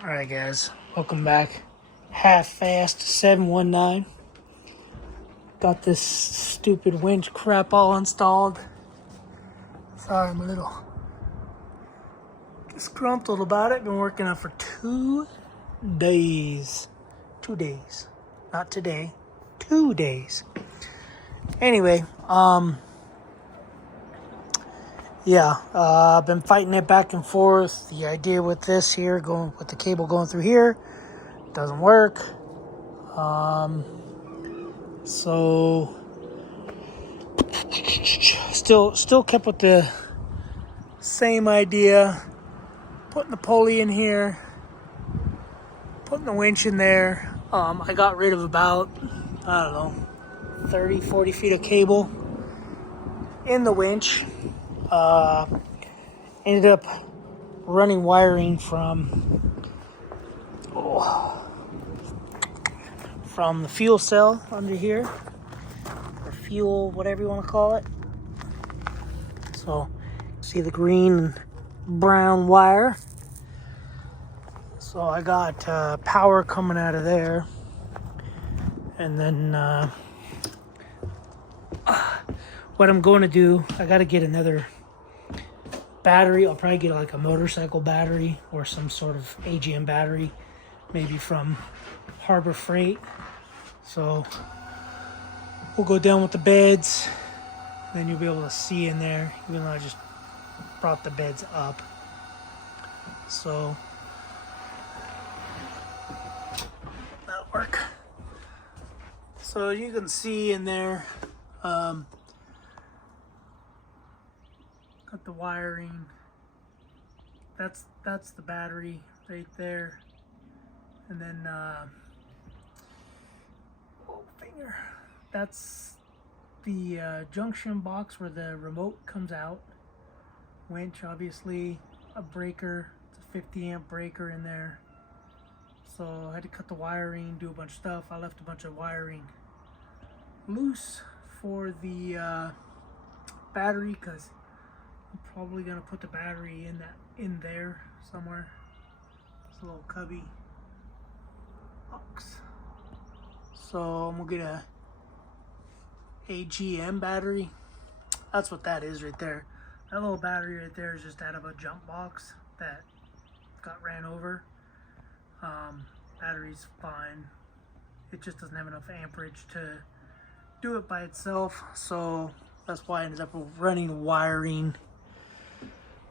Alright guys, welcome back. Half-fast 719. Got this stupid winch crap all installed. Sorry, I'm a little disgruntled about it. Been working on it for 2 days. 2 days. Not today. 2 days. Anyway, I've been fighting it back and forth. The idea with this here, going with the cable going through here, doesn't work. So still kept with the same idea. Putting the pulley in here, putting the winch in there. I got rid of about, 30-40 feet of cable in the winch. Ended up running wiring from the fuel cell under here, or fuel, whatever you want to call it. So, see the green and brown wire. So I got power coming out of there, and then what I'm going to do, I got to get another battery. I'll probably get like a motorcycle battery or some sort of AGM battery, maybe from Harbor Freight. So we'll go down with the beds, then you'll be able to see in there, even though I just brought the beds up. So that'll work. So you can see in there, got the wiring. That's the battery right there, and then that's the junction box where the remote comes out. Winch, obviously, a breaker. It's a 50 amp breaker in there. So I had to cut the wiring, do a bunch of stuff. I left a bunch of wiring loose for the battery, because I'm probably gonna put the battery in there somewhere. It's a little cubby box. So I'm gonna get a AGM battery. That's what that is right there. That little battery right there is just out of a jump box that got ran over. Battery's fine. It just doesn't have enough amperage to do it by itself. So that's why I ended up running wiring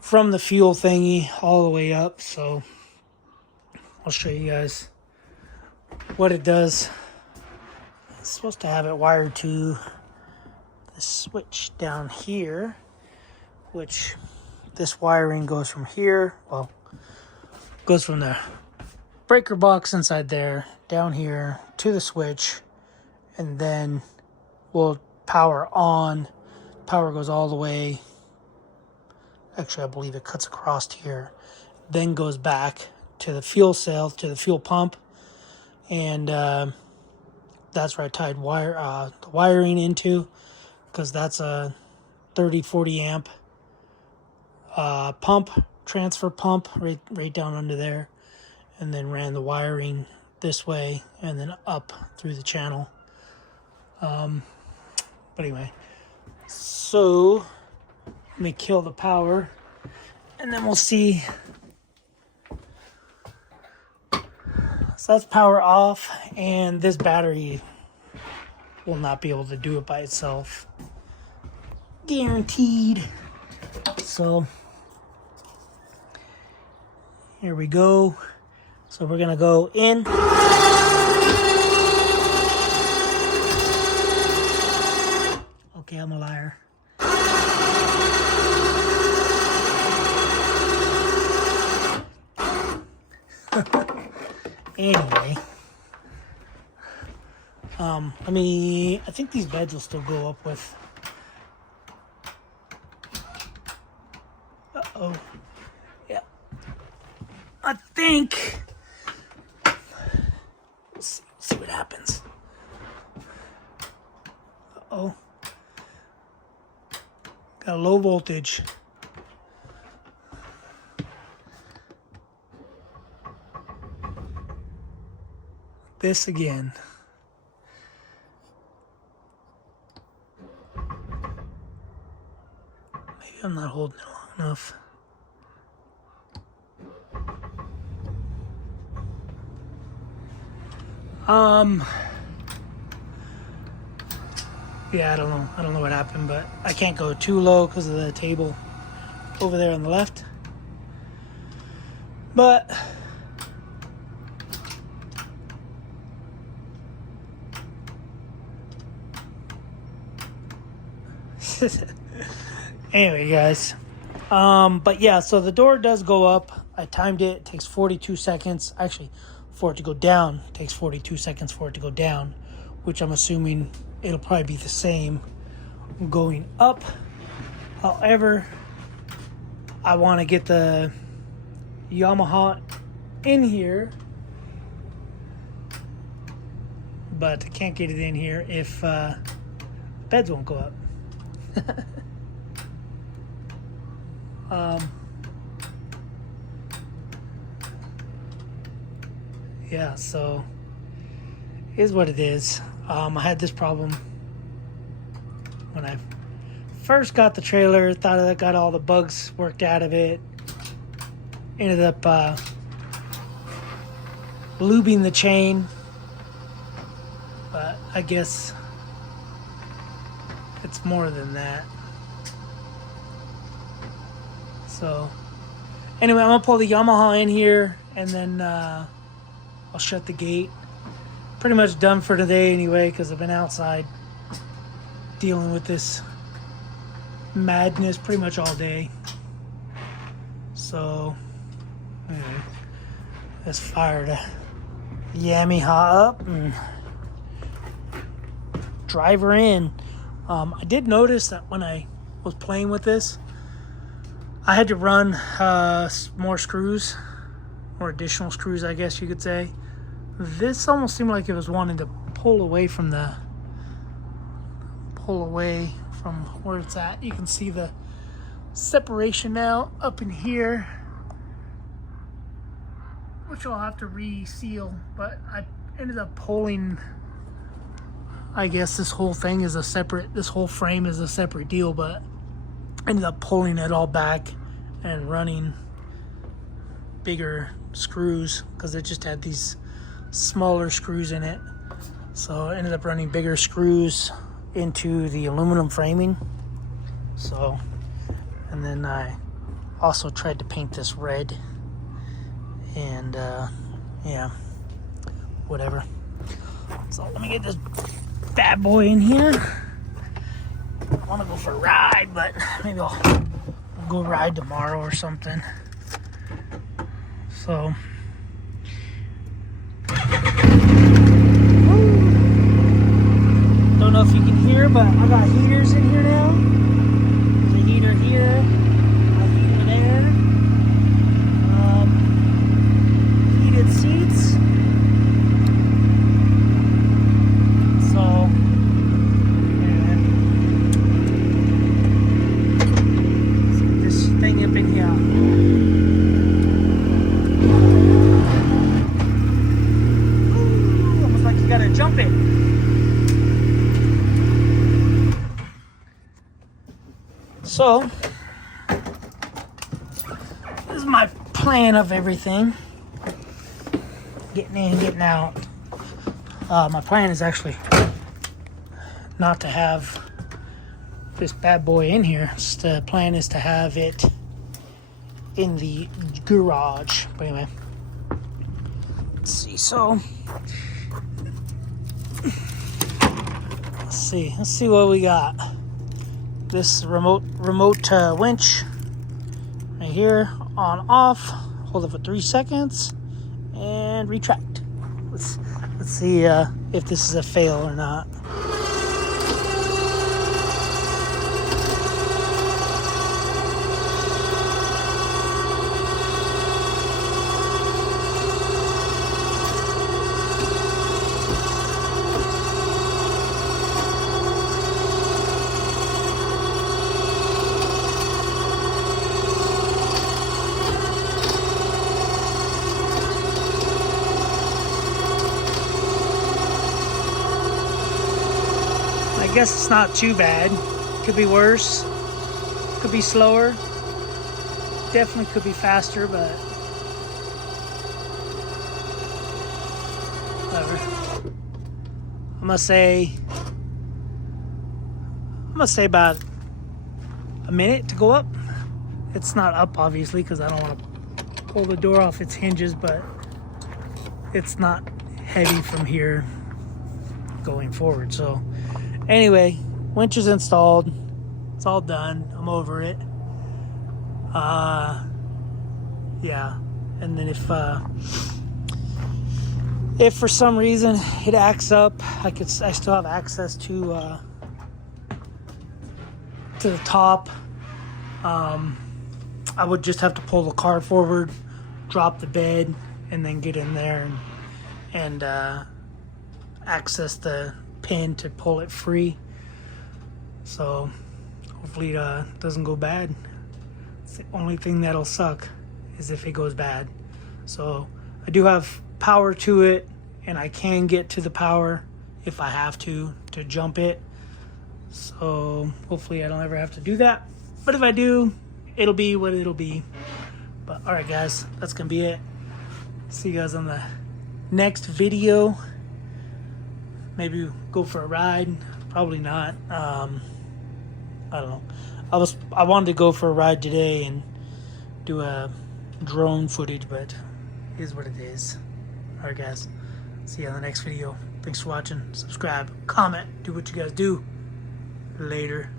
from the fuel thingy all the way up. So I'll show you guys what it does. It's supposed to have it wired to the switch down here, which this wiring goes from here, well, goes from the breaker box inside there down here to the switch, and then we'll power on. Power goes all the way, actually I believe it cuts across here, then goes back to the fuel cell, to the fuel pump, and that's where I tied the wiring into, because that's a 30-40 amp pump, transfer pump right down under there, and then ran the wiring this way and then up through the channel. But anyway, so let me kill the power and then we'll see. So that's power off, and this battery will not be able to do it by itself, guaranteed. So here we go. So we're gonna go in. Okay, I'm a liar. Anyway, I think these beds will still go up with. Uh-oh. Yeah. I think. Let's see what happens. Uh-oh. Got a low voltage. this again. Maybe I'm not holding it long enough. Yeah, I don't know. I don't know what happened, but I can't go too low because of the table over there on the left. But anyway, guys. But yeah, so the door does go up. I timed it. It takes 42 seconds. Actually, for it to go down, it takes 42 seconds for it to go down, which I'm assuming it'll probably be the same going up. However, I want to get the Yamaha in here, but I can't get it in here if beds won't go up. Yeah, so is what it is. I had this problem when I first got the trailer. Thought I got all the bugs worked out of it. Ended up lubing the chain, but I guess it's more than that. So anyway, I'm gonna pull the Yamaha in here, and then I'll shut the gate. Pretty much done for today anyway, because I've been outside dealing with this madness pretty much all day. So anyway, let's fire the Yamaha up and drive her in. I did notice that when I was playing with this, I had to run more screws, or additional screws, I guess you could say. This almost seemed like it was wanting to pull away from where it's at. You can see the separation now up in here, which I'll have to reseal, but I ended up pulling, I guess this whole thing is this whole frame is a separate deal, but ended up pulling it all back and running bigger screws because it just had these smaller screws in it. So I ended up running bigger screws into the aluminum framing. So, and then I also tried to paint this red, and yeah, whatever. So let me get this bad boy in here. I want to go for a ride, but maybe I'll go ride tomorrow or something. So don't know if you can hear, but I got heaters in here now. There's a heater here, a heater there, heated seats. So this thing up in here. Ooh, almost like you gotta jump it. So, this is my plan of everything. Getting in, getting out. My plan is actually not to have this bad boy in here. The plan is to have it in the garage. But anyway, let's see. So, let's see what we got. This remote winch right here, on off. Hold it for 3 seconds and retract. Let's see if this is a fail or not. guess it's not too bad. Could be worse. Could be slower. Definitely could be faster, but whatever. I'm gonna say about a minute to go up. It's not up, obviously, because I don't want to pull the door off its hinges, but it's not heavy from here going forward. So anyway, winch is installed. It's all done. I'm over it. Yeah. And then if for some reason it acts up, I still have access to the top. I would just have to pull the car forward, drop the bed, and then get in there and access the pin to pull it free. So hopefully it doesn't go bad. It's the only thing that'll suck is if it goes bad. So I do have power to it, and I can get to the power if I have to jump it. So hopefully I don't ever have to do that. But if I do, it'll be what it'll be. But all right, guys, that's gonna be it. See you guys on the next video. Maybe go for a ride. Probably not. I don't know. I wanted to go for a ride today and do a drone footage, but it is what it is. All right, guys. See you on the next video. Thanks for watching. Subscribe, comment, do what you guys do. Later.